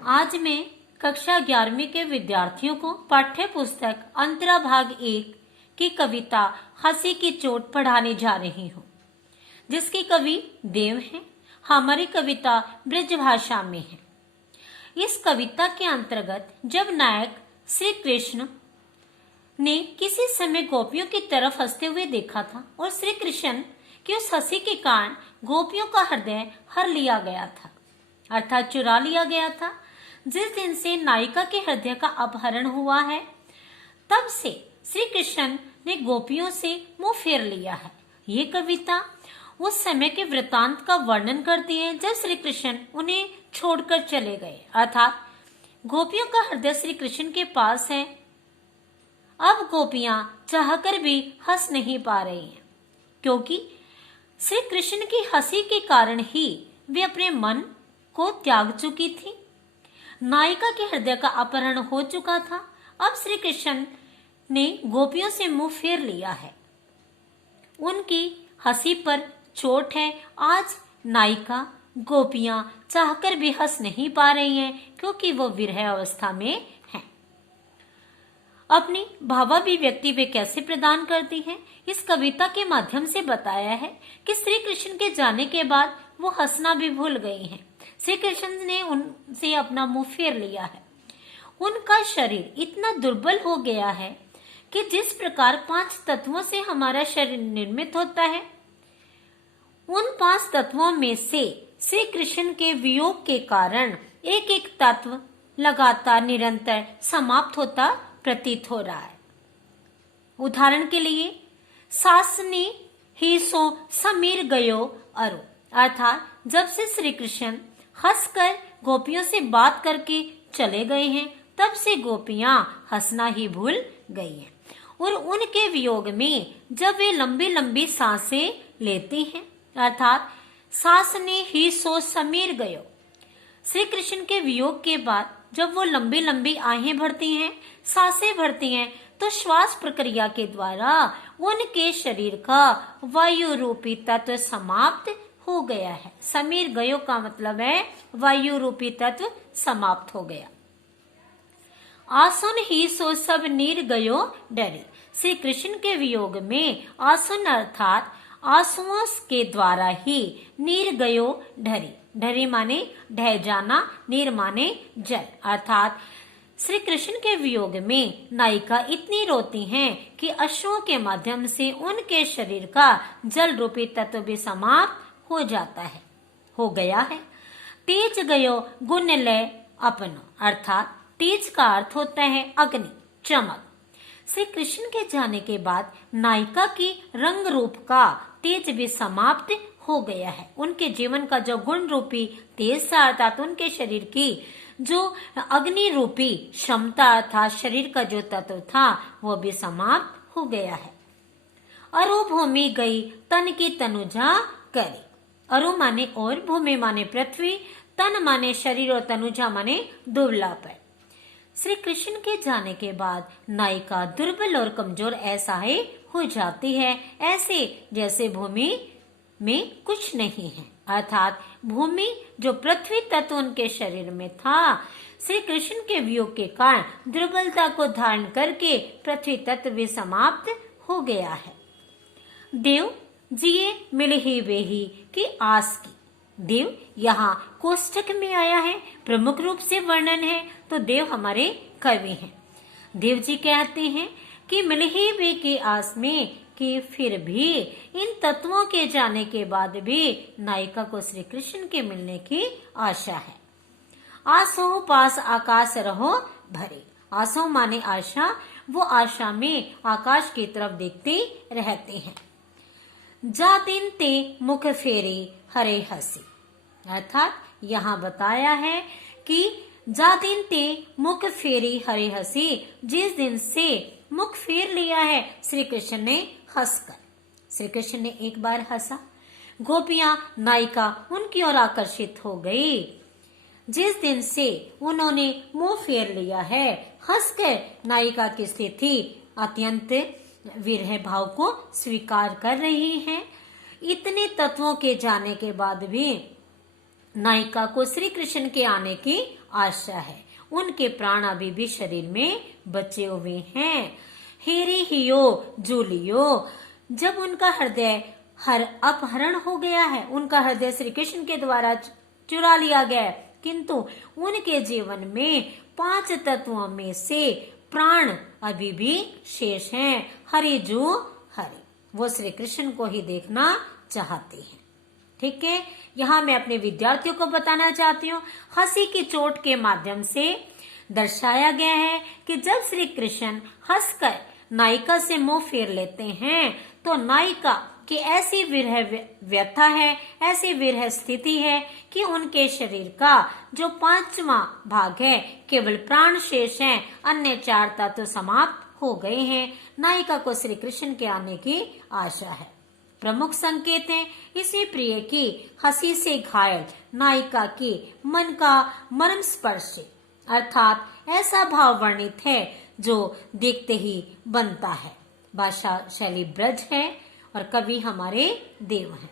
आज मैं कक्षा 11वीं के विद्यार्थियों को पाठ्य पुस्तक अंतरा भाग 1 की कविता हंसी की चोट पढ़ाने जा रही हूँ, जिसके कवि देव हैं। हमारी कविता ब्रज भाषा में है। इस कविता के अंतर्गत जब नायक श्री कृष्ण ने किसी समय गोपियों की तरफ हंसते हुए देखा था और श्री कृष्ण की उस हंसी के कारण गोपियों का हृदय हर लिया गया था, अर्थात चुरा लिया गया था। जिस दिन से नायिका के हृदय का अपहरण हुआ है, तब से श्री कृष्ण ने गोपियों से मुंह फेर लिया है। ये कविता उस समय के वृतांत का वर्णन करती है जब श्री कृष्ण उन्हें छोड़कर चले गए, अर्थात गोपियों का हृदय श्री कृष्ण के पास है। अब गोपियां चाहकर भी हंस नहीं पा रही हैं, क्योंकि श्री कृष्ण की हंसी के कारण ही वे अपने मन को त्याग चुकी थी। नायिका के हृदय का अपहरण हो चुका था। अब श्री कृष्ण ने गोपियों से मुंह फेर लिया है। उनकी हंसी पर चोट है। आज नायिका गोपियां चाहकर भी हंस नहीं पा रही हैं, क्योंकि वो विरह अवस्था में हैं। अपनी भावाभिव्यक्ति वे कैसे प्रदान करती हैं, इस कविता के माध्यम से बताया है कि श्री कृष्ण के जाने के बाद वो हंसना भी भूल गई हैं। श्री कृष्ण ने उनसे अपना मुंह फेर लिया है। उनका शरीर इतना दुर्बल हो गया है कि जिस प्रकार 5 तत्वों से हमारा शरीर निर्मित होता है, उन 5 तत्वों में से श्री कृष्ण के वियोग के कारण एक एक तत्व लगातार निरंतर समाप्त होता प्रतीत हो रहा है। उदाहरण के लिए, सासनी ही सो समीर गयो अरु, अर्थात जब से श्री कृष्ण हंसकर गोपियों से बात करके चले गए हैं, तब से गोपियां हंसना ही भूल गई हैं। और उनके वियोग में जब वे लंबी लंबी सांसें लेती हैं, अर्थात सांस ने ही सो समीर गयो, श्री कृष्ण के वियोग के बाद जब वो लंबी लंबी आहें भरती हैं, सांसें भरती हैं, तो श्वास प्रक्रिया के द्वारा उनके शरीर का वायु रूपी तत्व समाप्त हो गया है। समीर गयो का मतलब है वायु रूपी तत्व समाप्त हो गया। आसुन ही सो सब नीर गयो डरी, श्री कृष्ण के वियोग में आसुन अर्थात आंसुओं के द्वारा ही नीर गयो ढरी, ढरी माने ढह जाना, नीर माने जल, अर्थात श्री कृष्ण के वियोग में नायिका इतनी रोती हैं कि अश्रुओं के माध्यम से उनके शरीर का जल रूपी तत्व भी समाप्त हो जाता है, हो गया है। तेज गयो गुण लय अपनो, अर्थात तेज का अर्थ होता है अग्नि, चमक। श्री कृष्ण के जाने के बाद नायिका की रंग रूप का तेज भी समाप्त हो गया है। उनके जीवन का जो गुण रूपी तेज था, अर्थात उनके शरीर की जो अग्नि रूपी क्षमता था, शरीर का जो तत्व था, वो भी समाप्त हो गया है। अरु भूमि गई तन की तनुजा करी, अरु माने और, भूमि माने पृथ्वी, तन माने शरीर और तनुजा माने दुर्लभ। श्री कृष्ण के जाने के बाद नायिका दुर्बल और कमजोर ऐसा ही हो जाती है, ऐसे जैसे भूमि में कुछ नहीं है, अर्थात भूमि जो पृथ्वी तत्व उनके शरीर में था, श्री कृष्ण के वियोग के कारण दुर्बलता को धारण करके पृथ्वी तत्व भी समाप्त हो गया है। देव जिए मिल ही वे ही की आस की, देव यहाँ कोष्ठक में आया है, प्रमुख रूप से वर्णन है, तो देव हमारे कवि हैं। देव जी कहते हैं कि मिल ही वे की आस में कि फिर भी इन तत्वों के जाने के बाद भी नायिका को श्री कृष्ण के मिलने की आशा है। आसों पास आकाश रहो भरे, आसों माने आशा, वो आशा में आकाश की तरफ देखते रहते हैं। जा दिन ते मुख फेरे हरे हंसी, अर्थात यहाँ बताया है कि जा दिन ते मुख फेरी हरे हंसी, जिस दिन से मुख फेर लिया है श्री कृष्ण ने हंसकर। श्री कृष्ण ने एक बार हंसा, गोपियां नायिका उनकी ओर आकर्षित हो गई। जिस दिन से उन्होंने मुंह फेर लिया है, हंसकर नायिका की स्थिति अत्यंत विरह भाव को स्वीकार कर रही हैं। इतने तत्वों के जाने के बाद भी नायिका को श्री कृष्ण के आने की आशा है। उनके प्राण अभी भी शरीर में बचे हुए हैं। हेरी हियो जूलियो, जब उनका हृदय अपहरण हो गया है, उनका हृदय श्री कृष्ण के द्वारा चुरा लिया गया है, किंतु उनके जीवन में 5 तत्वों में से प्राण अभी भी शेष हैं। हरि जू हरि, वो श्री कृष्ण को ही देखना चाहते हैं। ठीक है, यहाँ मैं अपने विद्यार्थियों को बताना चाहती हूँ, हंसी की चोट के माध्यम से दर्शाया गया है कि जब श्री कृष्ण हंसकर नायिका से मुंह फेर लेते हैं तो नायिका की ऐसी विरह व्यथा है, ऐसी विरह स्थिति है कि उनके शरीर का जो 5वां भाग है केवल प्राण शेष हैं, अन्य 4 तत्व समाप्त हो गए हैं। नायिका को श्री कृष्ण के आने की आशा है। प्रमुख संकेत हैं इसी प्रिय की हंसी से घायल नायिका की मन का मर्म स्पर्श, अर्थात ऐसा भाव वर्णित है जो देखते ही बनता है। भाषा शैली ब्रज है और कवि हमारे देव हैं।